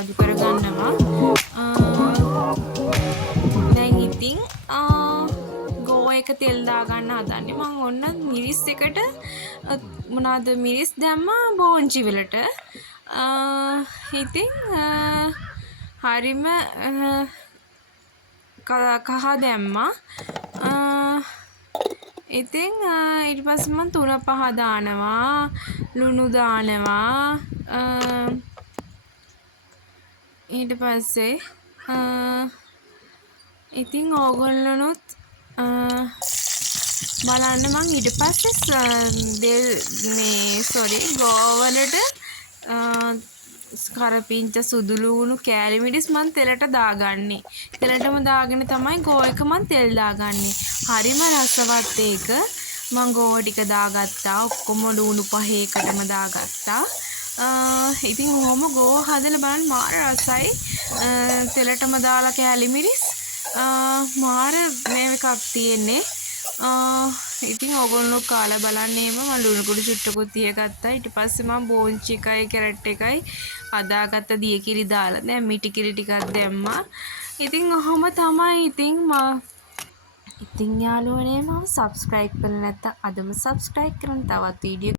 අඩු කරගන්නවා. දැන් ඉතින් ගෝ එක තෙල් දාගන්න හදන්නේ. මම ඔන්න මිරිස් එකට මොනවාද මිරිස් දැම්මා බෝංචි වලට. ඉතින් හරිම කහ දැම්මා. ඉතින් ඊට පස්සේ මම 3-5 දානවා, ලුණු දානවා. ඊට පස්සේ ඉතින් ඕගොල්ලොනුත් බලන්න මං ඊට පස්සේ ගෝවලට කරපිංච සුදුලුණු කෑලි මිරිස් මං තෙලට දාගන්නේ. තෙලටම දාගෙන තමයි ගෝ එක මං තෙල් දාගන්නේ. හරිම රසවත් ඒක. මං ගෝව ටික දාගත්තා. ඔක්කොම ලුණු පහේකටම දාගත්තා. ඉතින් ඔහොම ගෝ හදලා බලන්න මාර රසයි. තෙලටම දාලා කෑලි මිරිස් මාර මේ එකක් තියෙන්නේ. ඉතින් ඕගොල්ලෝ කාලා බලන්න එහෙම මම ලුණු කුඩු චුට්ටකුත් තියගත්තා. ඊට පස්සේ මම බෝංචි එකයි කැරට් එකයි හදාගත්ත දියකිරි දාලා දැන් මිටි කිරි ටිකක් දැම්මා. ඉතින් ඔහොම තමයි. ඉතින් යාළුවනේ මම සබ්ස්ක්‍රයිබ් කරලා නැත්නම් අදම සබ්ස්ක්‍රයිබ් කරන්න. තවත් වීඩියෝ